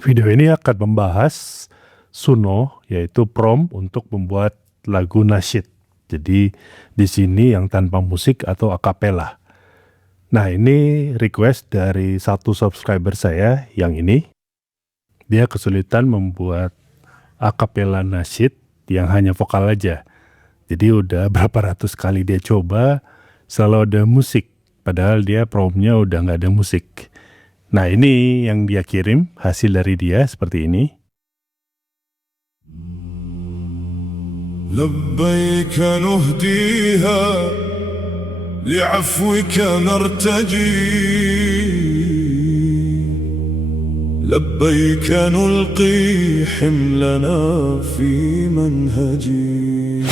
Video ini akan membahas Suno, yaitu prompt untuk membuat lagu nasyid. Jadi di sini yang tanpa musik atau akapela. Nah, ini request dari satu subscriber saya yang ini. Dia kesulitan membuat akapela nasyid yang hanya vokal aja. Jadi udah berapa ratus kali dia coba, selalu ada musik. Padahal dia promptnya udah nggak ada musik. Nah, ini yang dia kirim, hasil dari dia seperti ini. لبيك نهديها لعفوك نرتجي لبيك نلقي حملنا في منهجي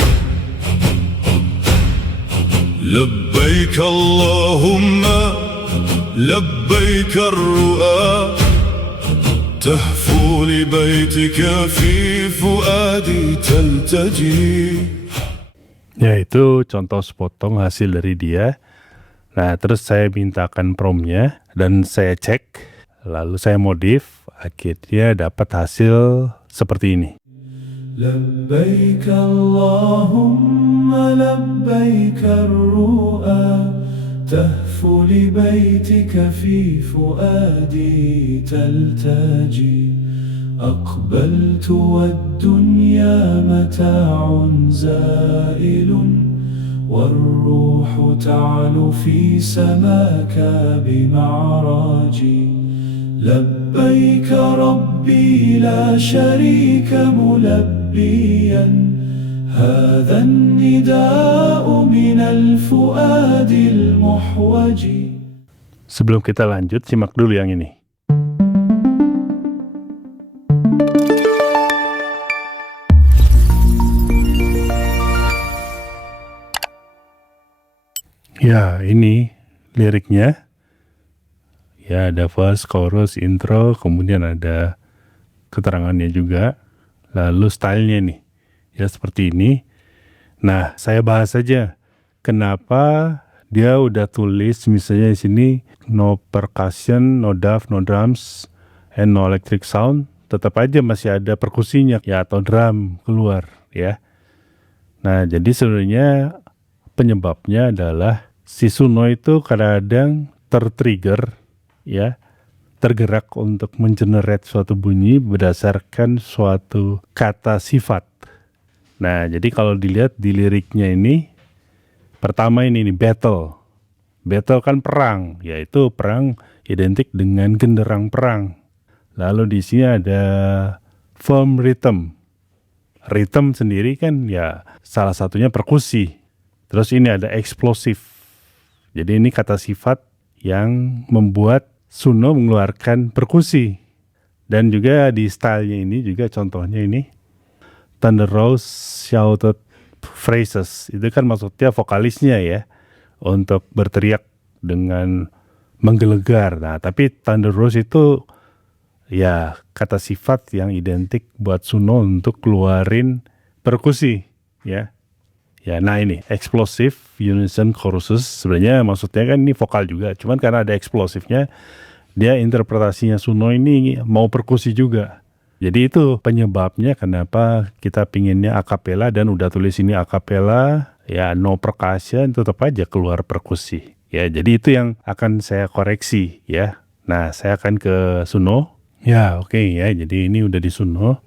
لبيك اللهم لبيك الرؤى تهفو لبيتك في فؤادي تلتجي. Ya, itu contoh sepotong hasil dari dia. Nah, terus saya mintakan promptnya dan saya cek, lalu saya modif, akhirnya dapat hasil seperti ini. لبيك اللهم لبيك الرؤى تهفو لبيتك في فؤادي تلتجي أقبلت والدنيا متاع زائل والروح تعلو في سماك بمعراجي لبيك ربي لا شريك ملبيا هذا النداء من الفؤاد المحوج. Sebelum kita lanjut, simak dulu yang ini. Ya, ini liriknya. Ya, ada verse, chorus, intro, kemudian ada keterangannya juga. Lalu stylenya nih, ya seperti ini. Nah, saya bahas saja kenapa dia udah tulis misalnya di sini no percussion, no dub, no drums, and no electric sound. Tetap aja masih ada perkusinya ya atau drum keluar ya. Nah, jadi sebenarnya penyebabnya adalah si Suno itu kadang-kadang tertrigger ya, tergerak untuk mengenerate suatu bunyi berdasarkan suatu kata sifat. Nah, jadi kalau dilihat di liriknya ini, pertama ini nih, battle. Battle kan perang, yaitu perang identik dengan genderang perang. Lalu di sini ada firm rhythm. Rhythm sendiri kan ya salah satunya perkusi. Terus ini ada explosive. Jadi ini kata sifat yang membuat Suno mengeluarkan perkusi. Dan juga di stylenya ini juga contohnya ini Thunder Rose shouted phrases. Itu kan maksudnya vokalisnya ya, untuk berteriak dengan menggelegar. Nah, tapi Thunder Rose itu ya kata sifat yang identik buat Suno untuk keluarin perkusi ya. Ya, nah ini explosive unison choruses, sebenarnya maksudnya kan ini vokal juga, cuman karena ada eksplosifnya, dia interpretasinya Suno ini mau perkusi juga. Jadi itu penyebabnya kenapa kita pinginnya akapela dan udah tulis ini akapela, ya no percussion, tetap aja keluar perkusi. Ya, jadi itu yang akan saya koreksi ya. Nah, saya akan ke Suno. Ya, oke ya, jadi ini udah di Suno.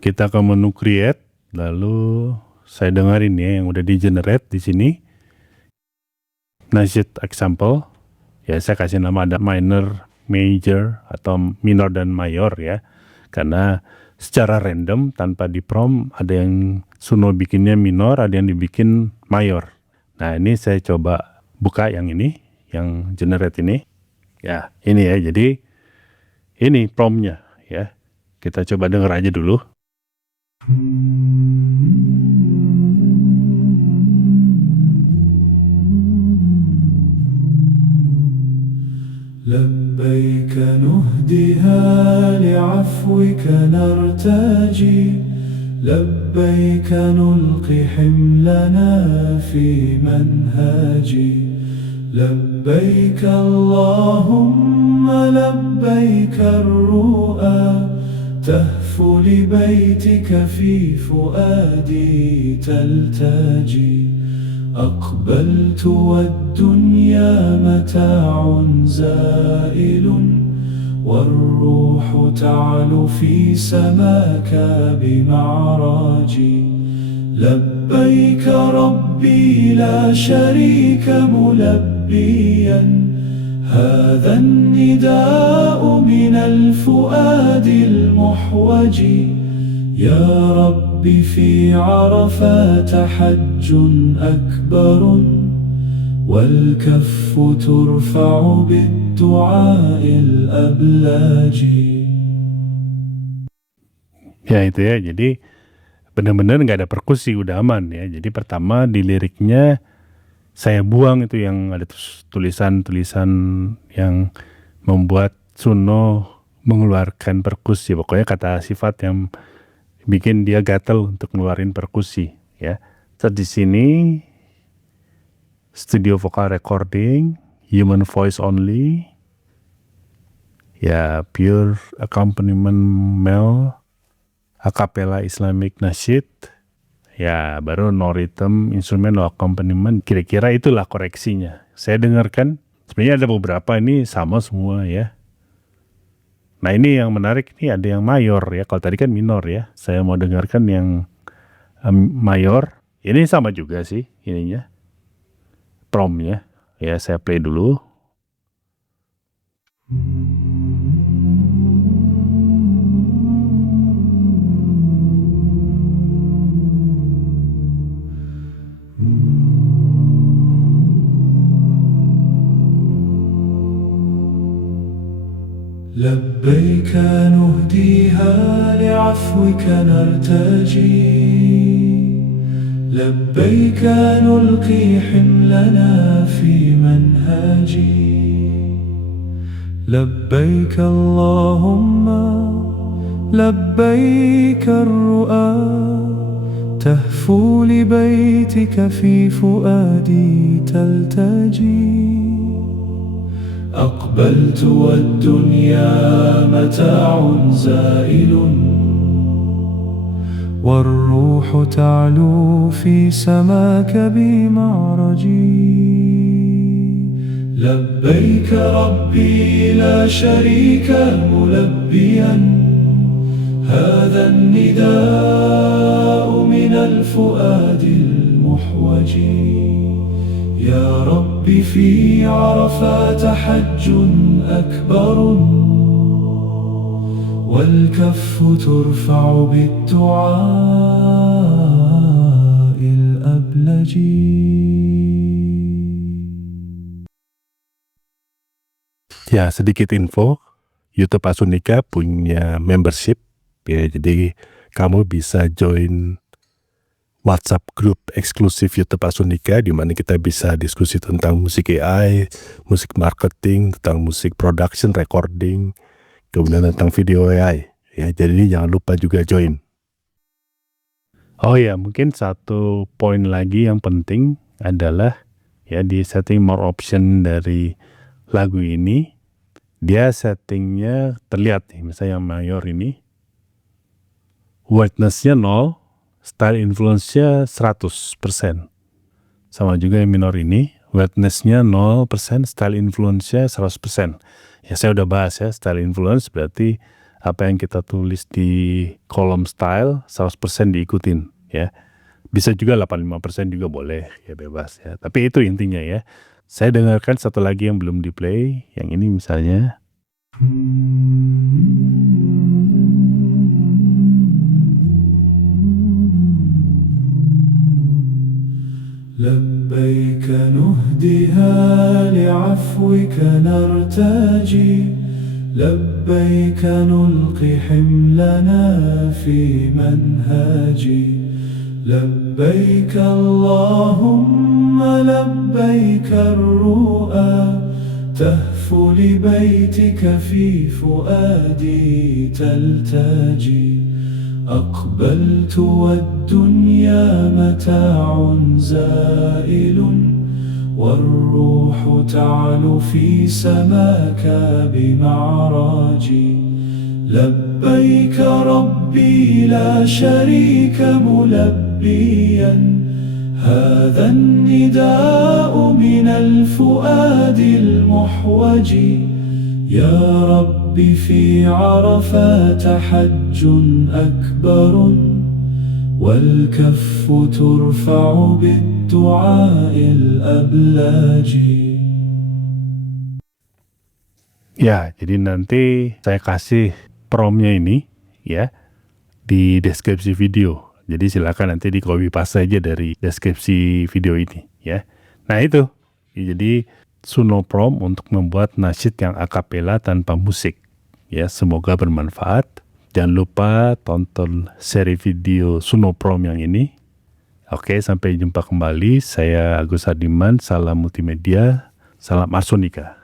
Kita ke menu create, lalu saya dengerin ya yang udah di generate di sini. Nasyid example. Ya, saya kasih nama ada minor, major atau minor dan mayor ya. Karena secara random tanpa di prompt ada yang Suno bikinnya minor, ada yang dibikin mayor. Nah, ini saya coba buka yang ini, yang generate ini. Ya, ini ya. Jadi ini promptnya ya. Kita coba denger aja dulu. لبيك نهدها لعفوك نرتجي لبيك نلقي حملنا في منهجي لبيك اللهم لبيك الرؤى تهفو لبيتك في فؤادي تلتجي أقبلت والدنيا متاع زائل والروح تعلو في سماك بمعراجي لبيك ربي لا شريك ملبيا هذا النداء من الفؤاد المحوج يا رب في عرفات حج أكبر والكف ترفع بالدعاء الأبلاج. Ya itu ya, jadi benar-benar nggak ada perkusi, udah aman ya. Jadi pertama di liriknya saya buang itu yang ada tulisan-tulisan yang membuat Suno mengeluarkan perkusi. Pokoknya kata sifat yang bikin dia gatel untuk ngeluarin perkusi ya. Terus di sini studio vocal recording, human voice only, ya pure accompaniment male, acapella Islamic nasyid, ya baru no rhythm, instrumen no accompaniment, kira-kira itulah koreksinya. Saya dengarkan, sebenarnya ada beberapa ini sama semua ya. Nah ini yang menarik, ini ada yang mayor ya, kalau tadi kan minor ya. Saya mau dengarkan yang mayor, ini sama juga sih ininya, promnya. Ya saya play dulu. لبيك نهديها لعفوك نرتجي لبيك نلقي حملنا في منهجي لبيك اللهم لبيك الرؤى تهفو لبيتك في فؤادي تلتجي أقبلت والدنيا متاع زائل والروح تعلو في سماك بمعرجي لبيك ربي لا شريك ملبيا هذا النداء من الفؤاد المحوج يا رب في عرفات حج أكبر والكف ترفع بالدعاء الأبلج. Ya sedikit info, YouTube Asunika punya membership ya, jadi kamu bisa join WhatsApp group eksklusif YouTube Asunika di mana kita bisa diskusi tentang musik AI, musik marketing, tentang musik production, recording, kemudian tentang video AI. Ya, jadi jangan lupa juga join. Oh ya, mungkin satu poin lagi yang penting adalah ya di setting more option dari lagu ini, dia settingnya terlihat nih, misalnya yang mayor ini, whiteness-nya 0, style influence-nya 100%. Sama juga yang minor ini, whiteness-nya 0%, style influence-nya 100%. Ya saya udah bahas ya, style influence berarti apa yang kita tulis di kolom style 100% diikutin ya. Bisa juga 85% juga boleh, ya bebas ya. Tapi itu intinya ya. Saya dengarkan satu lagi yang belum di play, yang ini misalnya. لبيك نهديها لعفوك نرتجي لبيك نلقي حملنا في منهجي لبيك اللهم لبيك الرؤى تهفو لبيتك في فؤادي تلتجي أقبلت والدنيا متاع زائل والروح تعلو في سماك بمعراجي لبيك ربي لا شريك ملبيا هذا النداء من الفؤاد المحوج يا ربي في عرفات حج أكبر والكف ترفع بالدعاء الأبلاج. Ya, jadi nanti saya kasih promnya ini ya di deskripsi video. Jadi silakan nanti di copy paste aja dari deskripsi video ini ya. Nah itu, jadi Suno Prom untuk membuat nasyid yang akapela tanpa musik. Ya, semoga bermanfaat. Jangan lupa tonton seri video Suno Prom yang ini. Oke, sampai jumpa kembali. Saya Agus Hardiman, salam multimedia, salam arsonika.